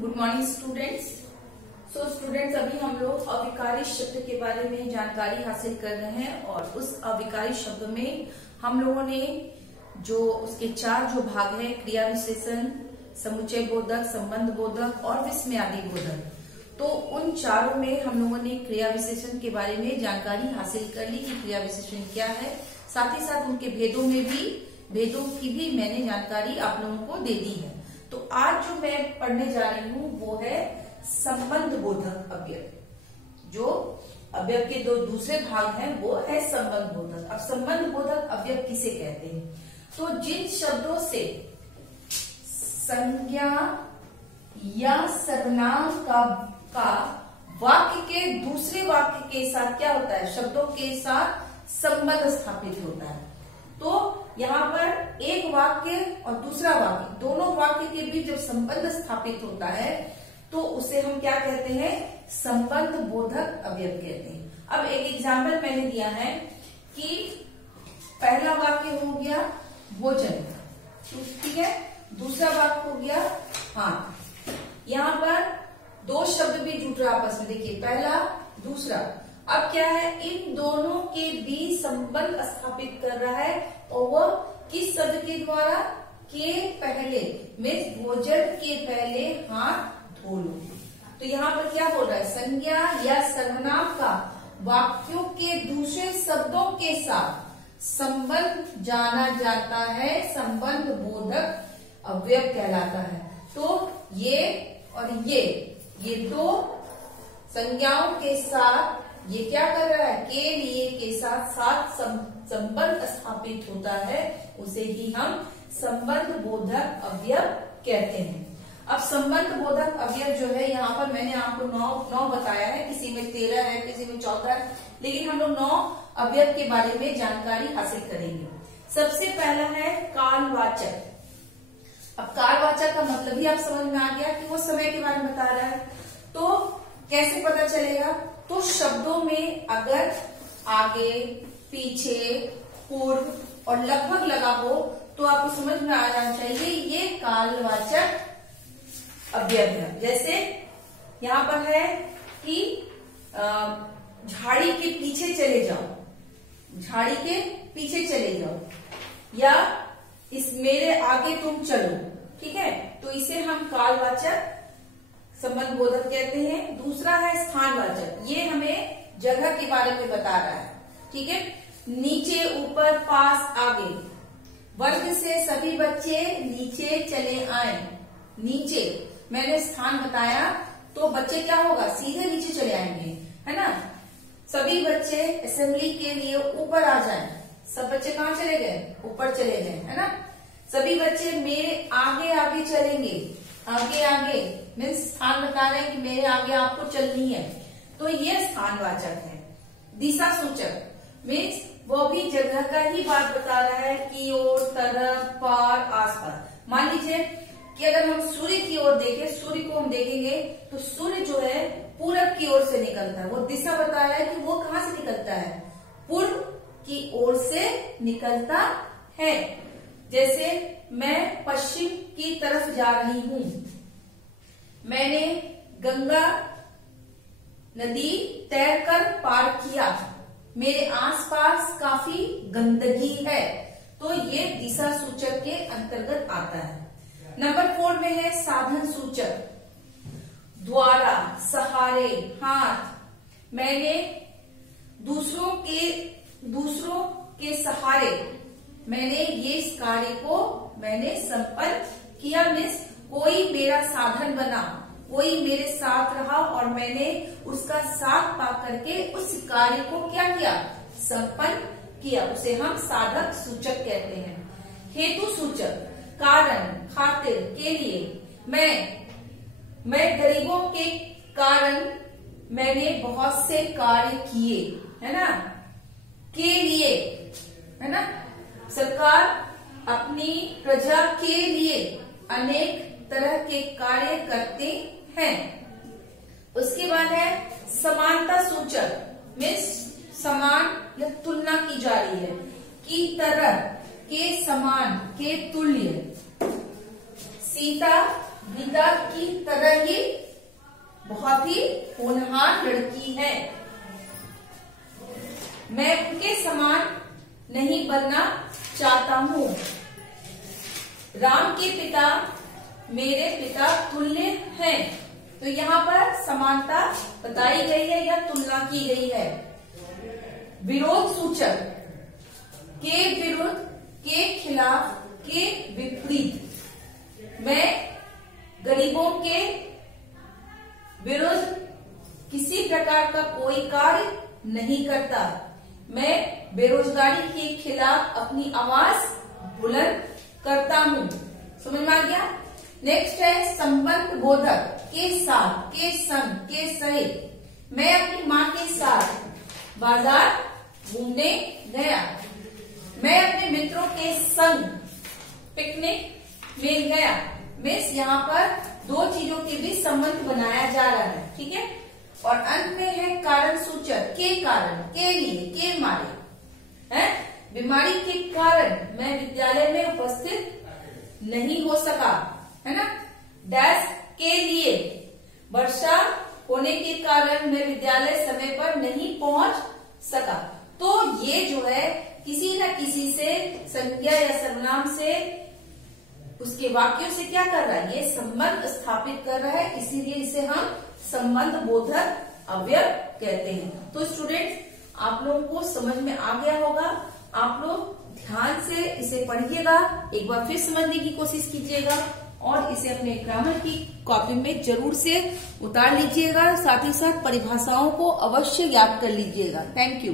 Good morning students. Students अभी हम लोग अविकारी शब्द के बारे में जानकारी हासिल कर रहे हैं और उस अविकारी शब्द में हम लोगों ने जो उसके चार जो भाग हैं, क्रिया विशेषण, समुच्चय बोधक, संबंध बोधक और विस्मयादि बोधक, तो उन चारों में हम लोगों ने क्रिया विशेषण के बारे में जानकारी हासिल कर ली कि क्रिया विशेषण क्या है। साथ ही साथ उनके भेदों की भी मैंने जानकारी आप लोगों को दे दी है। तो आज जो मैं पढ़ने जा रही हूँ वो है संबंध बोधक अवयव। जो अवयव के दो दूसरे भाग हैं वो है संबंध बोधक। अब संबंध बोधक अवयव किसे कहते हैं? तो जिन शब्दों से संज्ञा या सर्वनाम का वाक्य के दूसरे वाक्य के साथ क्या होता है, शब्दों के साथ संबंध स्थापित होता है। तो यहाँ पर एक वाक्य और दूसरा वाक्य, दोनों वाक्य के बीच जब संबंध स्थापित होता है तो उसे हम क्या कहते हैं? संबंध बोधक अवयव कहते हैं। अब एक एग्जाम्पल मैंने दिया है कि पहला वाक्य हो गया भोजन, ठीक है, दूसरा वाक्य हो गया हाथ। यहाँ पर दो शब्द भी जुड़ रहा आपस में, देखिए पहला दूसरा। अब क्या है, इन दोनों के बीच संबंध स्थापित कर रहा है और वह किस शब्द के द्वारा? के पहले में भोजन के पहले हाथ धो लो। तो यहाँ पर क्या बोल रहा है? संज्ञा या सर्वनाम का वाक्यों के दूसरे शब्दों के साथ संबंध जाना जाता है, संबंध बोधक अवयव कहलाता है। तो ये और ये दो संज्ञाओं के साथ ये क्या कर रहा है? के लिए के साथ संबंध स्थापित होता है, उसे ही हम संबंध बोधक अवयव कहते हैं। अब संबंध बोधक अवयव जो है, यहाँ पर मैंने आपको नौ बताया है, किसी में 13 है, किसी में 14 है, लेकिन हम लोग 9 अवयव के बारे में जानकारी हासिल करेंगे। सबसे पहला है कालवाचक। अब कालवाचक का मतलब ही आप समझ में आ गया कि वो समय के बारे में बता रहा है। तो कैसे पता चलेगा? तो शब्दों में अगर आगे, पीछे, पूर्व और लगभग लगा हो तो आपको समझ में आ जाना चाहिए ये कालवाचक अवयव है। जैसे यहाँ पर है कि झाड़ी के पीछे चले जाओ, झाड़ी के पीछे चले जाओ, या इस मेरे आगे तुम चलो, ठीक है। तो इसे हम कालवाचक संबंध बोधक कहते हैं। दूसरा है स्थानवाचक, ये हमें जगह के बारे में बता रहा है, ठीक है। नीचे, ऊपर, पास, आगे। वर्ग से सभी बच्चे नीचे चले आए। नीचे मैंने स्थान बताया तो बच्चे क्या होगा? सीधे नीचे चले आएंगे, है ना। सभी बच्चे असेंबली के लिए ऊपर आ जाएं। सब बच्चे कहाँ चले गए? ऊपर चले गए, है ना। सभी बच्चे मेरे आगे आगे चलेंगे। आगे आगे मीन्स स्थान बता रहे हैं कि मेरे आगे आपको चलनी है, तो ये स्थानवाचक है। दिशा सूचक मीन्स वो भी जगह का ही बात बता रहा है, की ओर, तरफ, पार, आसपास। मान लीजिए कि अगर हम सूर्य की ओर देखें, सूर्य को हम देखेंगे तो सूर्य जो है पूरब की ओर से निकलता है। वो दिशा बता रहा है कि वो कहाँ से निकलता है? पूर्व की ओर से निकलता है। जैसे मैं पश्चिम की तरफ जा रही हूं। मैंने गंगा नदी तैरकर पार किया। मेरे आसपास काफी गंदगी है। तो ये दिशा सूचक के अंतर्गत आता है। नंबर 4 में है साधन सूचक। द्वारा, सहारे, हाथ। मैंने दूसरों के सहारे मैंने ये इस कार्य को मैंने संपन्न किया। मीन्स कोई मेरा साधन बना, कोई मेरे साथ रहा और मैंने उसका साथ पा करके उस कार्य को क्या किया? संपन्न किया। उसे हम साधक सूचक कहते हैं। हेतु सूचक, कारण, खातिर, के लिए। मैं गरीबों के कारण मैंने बहुत से कार्य किए, है ना। के लिए, है ना। सरकार अपनी प्रजा के लिए अनेक तरह के कार्य करते हैं। उसके बाद है समानता सूचक, मीन्स समान या तुलना की जा रही है। की तरह, के समान, के तुल्य। सीता गीता की तरह ही ही होनहार लड़की है। मैं उनके समान नहीं बनना चाहता हूँ। राम के पिता मेरे पिता तुल्य हैं। तो यहाँ पर समानता बताई गई है या तुलना की गई है। विरोध सूचक, के विरुद्ध, के खिलाफ, के विपरीत। मैं गरीबों के विरुद्ध किसी प्रकार का कोई कार्य नहीं करता। मैं बेरोजगारी के खिलाफ अपनी आवाज बुलंद करता हूँ। समझ में आ गया। नेक्स्ट है संबंध बोधक, के साथ, के संग, के सहित। मैं अपनी माँ के साथ बाजार घूमने गया। मैं अपने मित्रों के संग पिकनिक में गया। मिस यहाँ पर दो चीजों के बीच संबंध बनाया जा रहा है, ठीक है। और अंत में है कारण सूचक, के कारण, के लिए, के मारे है। बीमारी के कारण मैं विद्यालय में उपस्थित नहीं हो सका, है ना। डैश के लिए, वर्षा होने के कारण मैं विद्यालय समय पर नहीं पहुंच सका। तो ये जो है किसी न किसी से संज्ञा या सर्वनाम से, उसके वाक्यों से क्या कर रहा है, ये संबंध स्थापित कर रहा है, इसीलिए इसे हम संबंध बोधक अवयव कहते हैं। तो स्टूडेंट्स, आप लोगों को समझ में आ गया होगा। आप लोग ध्यान से इसे पढ़िएगा, एक बार फिर समझने की कोशिश कीजिएगा और इसे अपने ग्रामर की कॉपी में जरूर से उतार लीजिएगा। साथ ही साथ परिभाषाओं को अवश्य याद कर लीजिएगा। Thank you.